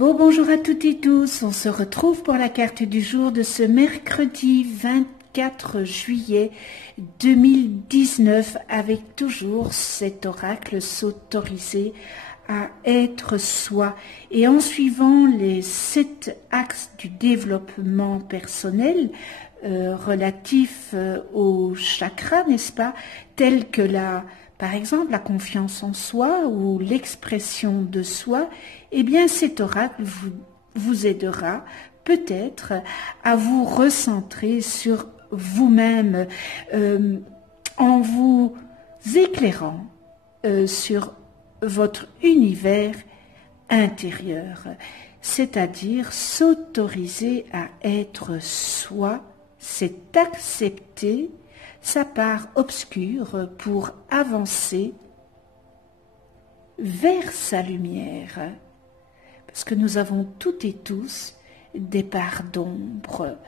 Bonjour à toutes et tous, on se retrouve pour la carte du jour de ce mercredi 24 juillet 2019 avec toujours cet oracle s'autoriser à être soi et en suivant les 7 axes du développement personnel relatifs aux chakras, n'est-ce pas, tels que par exemple la confiance en soi ou l'expression de soi, eh bien cet oracle vous aidera peut-être à vous recentrer sur vous-même en vous éclairant sur votre univers intérieur, c'est-à-dire s'autoriser à être soi, c'est accepter sa part obscure pour avancer vers sa lumière. Parce que nous avons toutes et tous des parts d'ombre.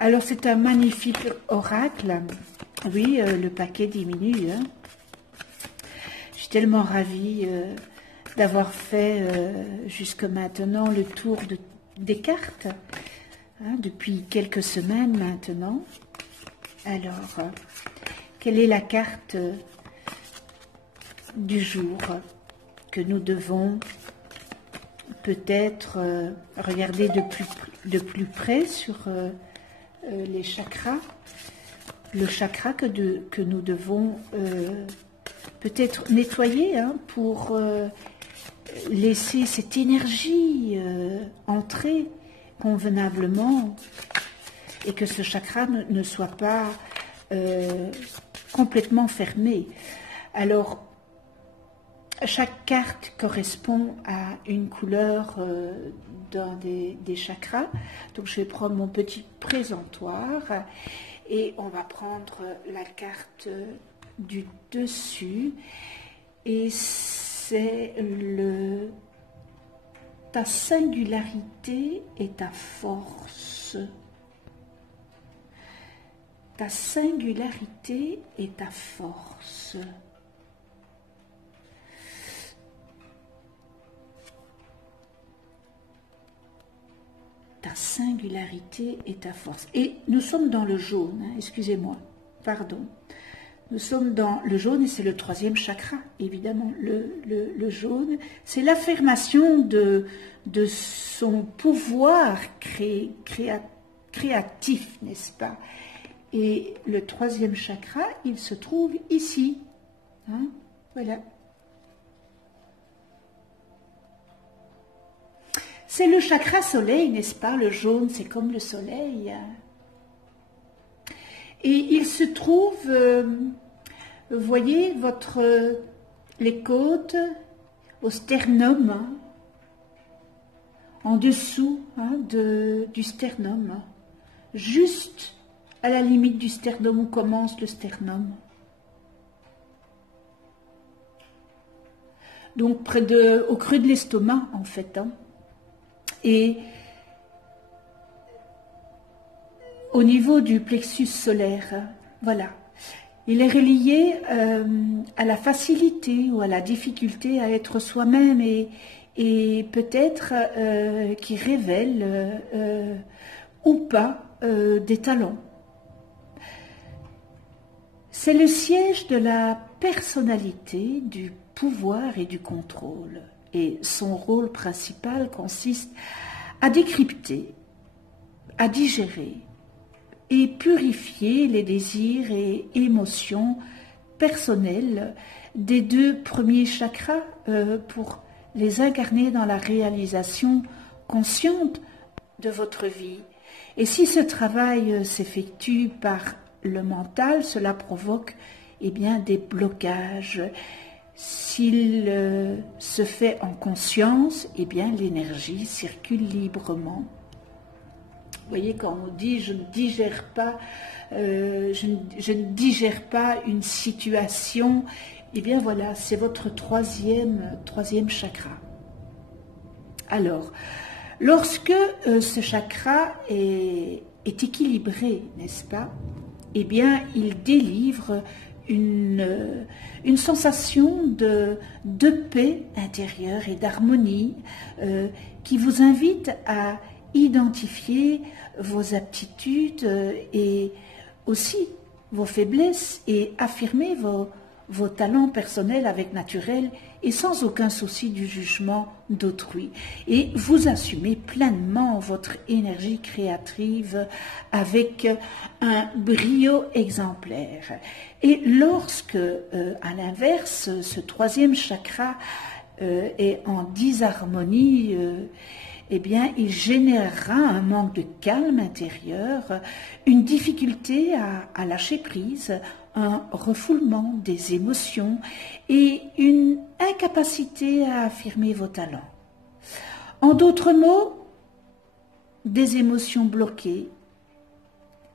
Alors c'est un magnifique oracle. Oui, le paquet diminue. Hein. Je suis tellement ravie d'avoir fait jusque maintenant le tour des cartes. Hein, depuis quelques semaines maintenant. Alors, quelle est la carte du jour que nous devons peut-être regarder de plus près sur les chakras, le chakra que nous devons peut-être nettoyer hein, pour laisser cette énergie entrer convenablement et que ce chakra ne soit pas complètement fermé. Alors, chaque carte correspond à une couleur d'un des chakras. Donc, je vais prendre mon petit présentoir et on va prendre la carte du dessus. Et c'est ta singularité et ta force. Ta singularité et ta force. Ta singularité et ta force. Et nous sommes dans le jaune, hein, excusez-moi, pardon. Nous sommes dans le jaune et c'est le 3e chakra, évidemment. Le jaune, c'est l'affirmation de son pouvoir créatif, n'est-ce pas? Et le 3e chakra, il se trouve ici. Hein, voilà. C'est le chakra soleil, n'est-ce pas? Le jaune, c'est comme le soleil. Et il se trouve, vous voyez, les côtes au sternum, hein, en dessous hein, du sternum, juste à la limite du sternum où commence le sternum. Donc au creux de l'estomac en fait. Hein. Et au niveau du plexus solaire, voilà. Il est relié à la facilité ou à la difficulté à être soi-même et peut-être qui révèle ou pas des talents. C'est le siège de la personnalité, du pouvoir et du contrôle. Et son rôle principal consiste à décrypter, à digérer et purifier les désirs et émotions personnelles des 2 premiers chakras pour les incarner dans la réalisation consciente de votre vie. Et si ce travail s'effectue par le mental, cela provoque eh bien, des blocages. S'il se fait en conscience, eh bien, l'énergie circule librement. Vous voyez, quand on dit « je ne digère pas, je ne digère pas une situation », eh bien voilà, c'est votre troisième chakra. Alors, lorsque ce chakra est équilibré, n'est-ce pas? Eh bien, il délivre une sensation de paix intérieure et d'harmonie qui vous invite à identifier vos aptitudes et aussi vos faiblesses et affirmer vos talents personnels avec naturel et sans aucun souci du jugement d'autrui. Et vous assumez pleinement votre énergie créative avec un brio exemplaire. Et lorsque, à l'inverse, ce troisième chakra est en disharmonie, eh bien, il générera un manque de calme intérieur, une difficulté à lâcher prise, un refoulement des émotions et une incapacité à affirmer vos talents. En d'autres mots, des émotions bloquées,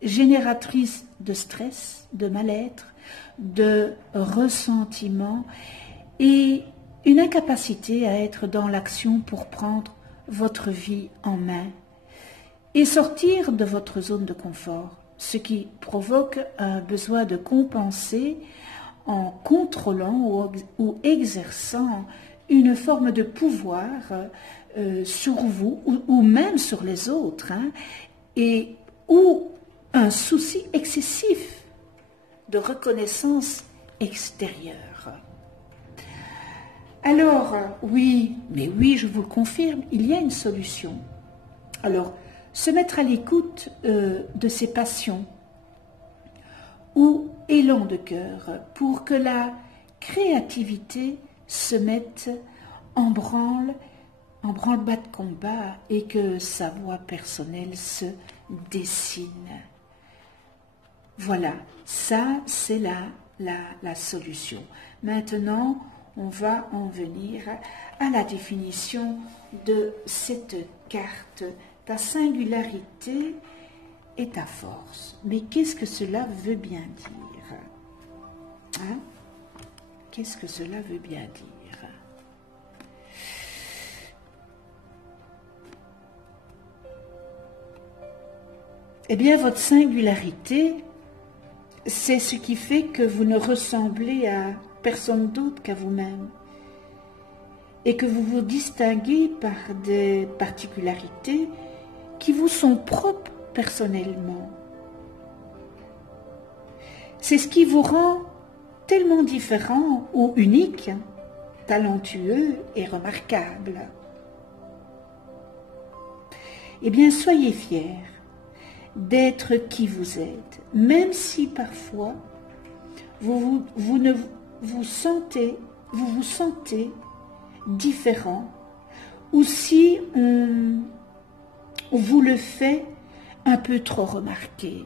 génératrices de stress, de mal-être, de ressentiment et une incapacité à être dans l'action pour prendre votre vie en main et sortir de votre zone de confort, ce qui provoque un besoin de compenser en contrôlant ou exerçant une forme de pouvoir sur vous ou même sur les autres, et ou un souci excessif de reconnaissance extérieure. Alors, oui, je vous le confirme, il y a une solution. Alors, se mettre à l'écoute de ses passions ou élan de cœur pour que la créativité se mette en branle-bas de combat et que sa voix personnelle se dessine. Voilà, ça c'est la solution. Maintenant, on va en venir à la définition de cette carte. Ta singularité et ta force. Mais qu'est-ce que cela veut bien dire? Qu'est-ce que cela veut bien dire? Eh bien, votre singularité, c'est ce qui fait que vous ne ressemblez à personne d'autre qu'à vous-même et que vous vous distinguez par des particularités qui vous sont propres personnellement. C'est ce qui vous rend tellement différent ou unique, talentueux et remarquable. Eh bien, soyez fiers d'être qui vous êtes, même si parfois vous vous sentez différent, ou si on vous le fait un peu trop remarquer.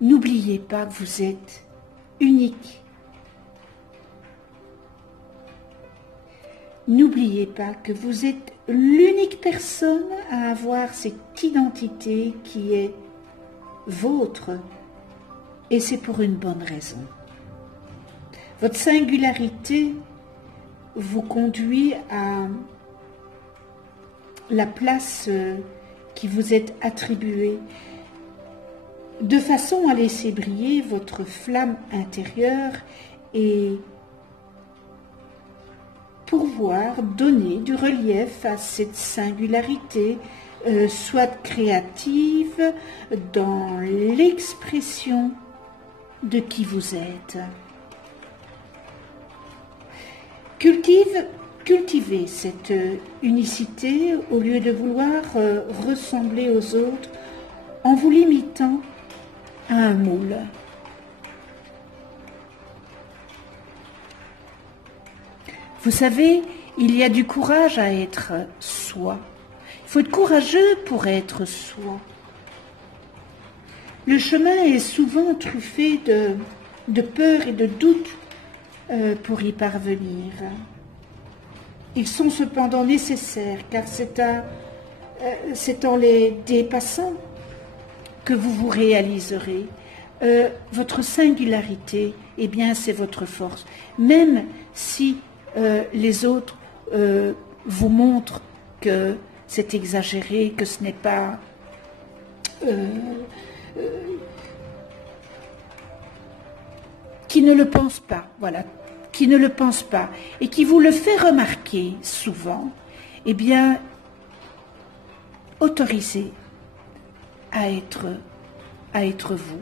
N'oubliez pas que vous êtes unique. N'oubliez pas que vous êtes l'unique personne à avoir cette identité qui est vôtre, et c'est pour une bonne raison. Votre singularité vous conduit à la place qui vous est attribuée, de façon à laisser briller votre flamme intérieure et pouvoir donner du relief à cette singularité, soit créative dans l'expression de qui vous êtes. Cultivez cette unicité au lieu de vouloir ressembler aux autres en vous limitant à un moule. Vous savez, il y a du courage à être soi. Il faut être courageux pour être soi. Le chemin est souvent truffé de peur et de doute pour y parvenir. Ils sont cependant nécessaires, car c'est en les dépassant que vous vous réaliserez. Votre singularité, eh bien, c'est votre force. Même si les autres vous montrent que c'est exagéré, que ce n'est pas qui ne le pense pas, voilà, qui ne le pense pas, et qui vous le fait remarquer souvent, eh bien, autorisez à être vous.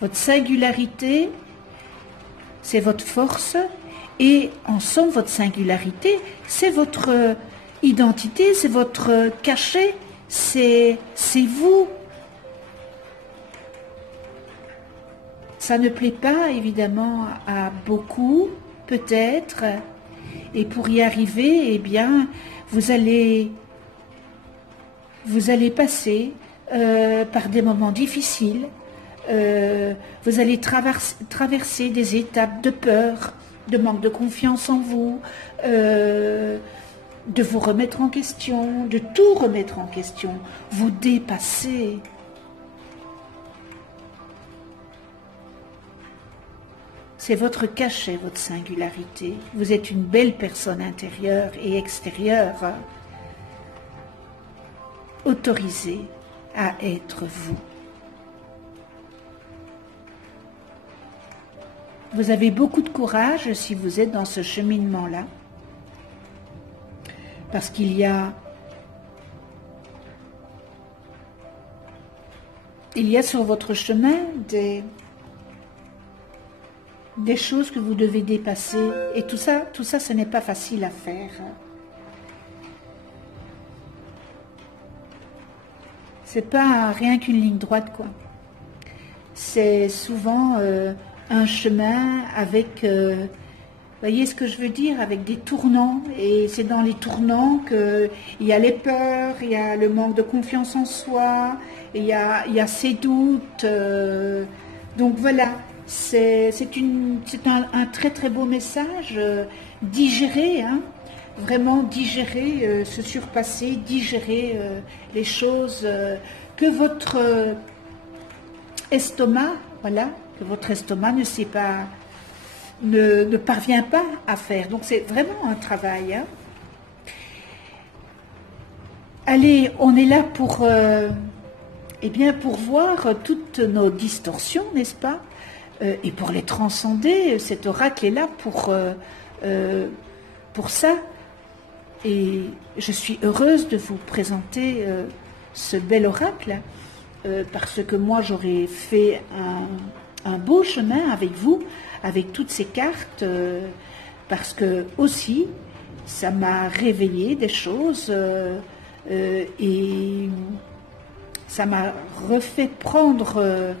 Votre singularité, c'est votre force, et en somme, votre singularité, c'est votre identité, c'est votre cachet, c'est vous. Ça ne plaît pas, évidemment, à beaucoup, peut-être, et pour y arriver, eh bien, vous allez passer par des moments difficiles, vous allez traverser des étapes de peur, de manque de confiance en vous, de vous remettre en question, de tout remettre en question, vous dépasser. C'est votre cachet, votre singularité. Vous êtes une belle personne intérieure et extérieure. Autorisée à être vous. Vous avez beaucoup de courage si vous êtes dans ce cheminement-là, parce qu'il y a sur votre chemin des choses que vous devez dépasser, et tout ça, ce n'est pas facile à faire. C'est pas rien qu'une ligne droite, quoi. C'est souvent un chemin avec, voyez ce que je veux dire, avec des tournants, et c'est dans les tournants qu'il y a les peurs, il y a le manque de confiance en soi, il y a ces doutes. Donc voilà, c'est un très très beau message, digérer, hein, vraiment digérer, se surpasser, digérer les choses que votre estomac, voilà, que votre estomac ne parvient pas à faire. Donc c'est vraiment un travail. Hein. Allez, on est là pour, pour voir toutes nos distorsions, n'est-ce pas, et pour les transcender. Cet oracle est là pour ça. Et je suis heureuse de vous présenter ce bel oracle, parce que moi j'aurais fait un beau chemin avec vous, avec toutes ces cartes, parce que aussi ça m'a réveillé des choses et ça m'a refait prendre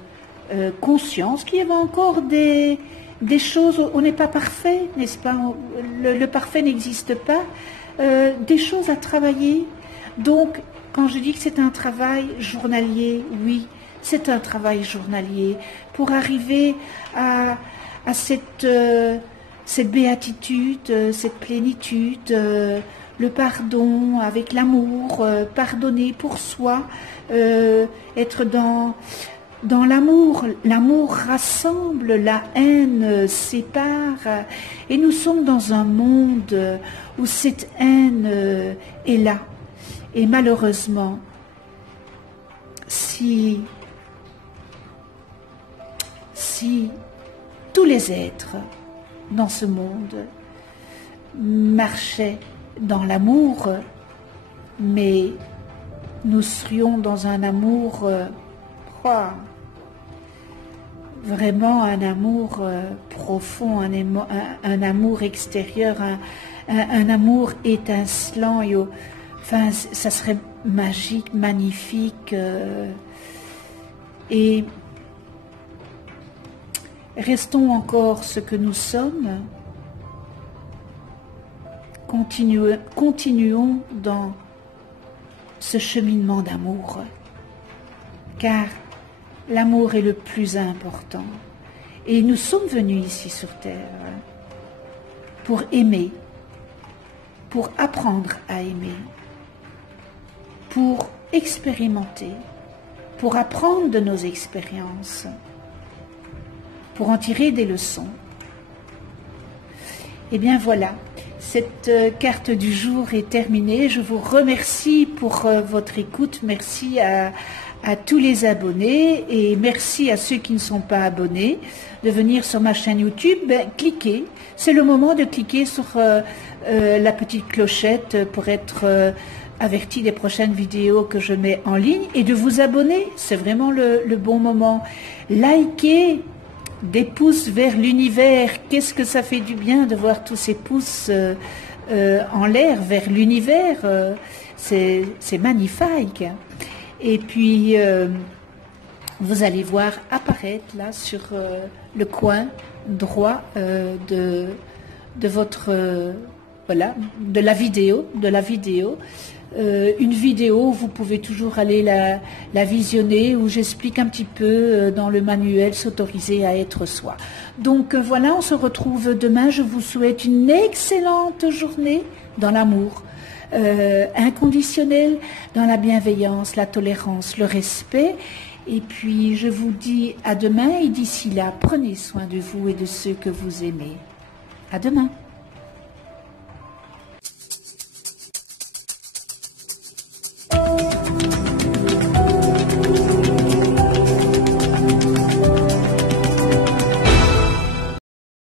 conscience qu'il y avait encore des choses, on n'est pas parfait, n'est-ce pas, le parfait n'existe pas, des choses à travailler. Donc quand je dis que c'est un travail journalier, oui, c'est un travail journalier pour arriver à cette béatitude, cette plénitude, le pardon avec l'amour, pardonner pour soi, être dans l'amour. L'amour rassemble, la haine sépare, et nous sommes dans un monde où cette haine est là. Et malheureusement, si tous les êtres dans ce monde marchaient dans l'amour, mais nous serions dans un amour, vraiment un amour profond, un amour extérieur, un amour étincelant, et enfin, ça serait magique, magnifique, et restons encore ce que nous sommes, continuons dans ce cheminement d'amour, car l'amour est le plus important, et nous sommes venus ici sur terre pour aimer, pour apprendre à aimer, pour expérimenter, pour apprendre de nos expériences, pour en tirer des leçons. Et bien voilà, cette carte du jour est terminée. Je vous remercie pour votre écoute. Merci à à tous les abonnés et merci à ceux qui ne sont pas abonnés de venir sur ma chaîne YouTube. Cliquez, c'est le moment de cliquer sur la petite clochette pour être averti des prochaines vidéos que je mets en ligne et de vous abonner, c'est vraiment le bon moment. Likez, des pouces vers l'univers, qu'est-ce que ça fait du bien de voir tous ces pouces en l'air vers l'univers, c'est magnifique. Et puis vous allez voir apparaître là sur le coin droit de votre voilà, de la vidéo, une vidéo où vous pouvez toujours aller la visionner, où j'explique un petit peu dans le manuel s'autoriser à être soi. Donc voilà, on se retrouve demain. Je vous souhaite une excellente journée dans l'amour inconditionnel, dans la bienveillance, la tolérance, le respect. Et puis je vous dis à demain et d'ici là, prenez soin de vous et de ceux que vous aimez. À demain.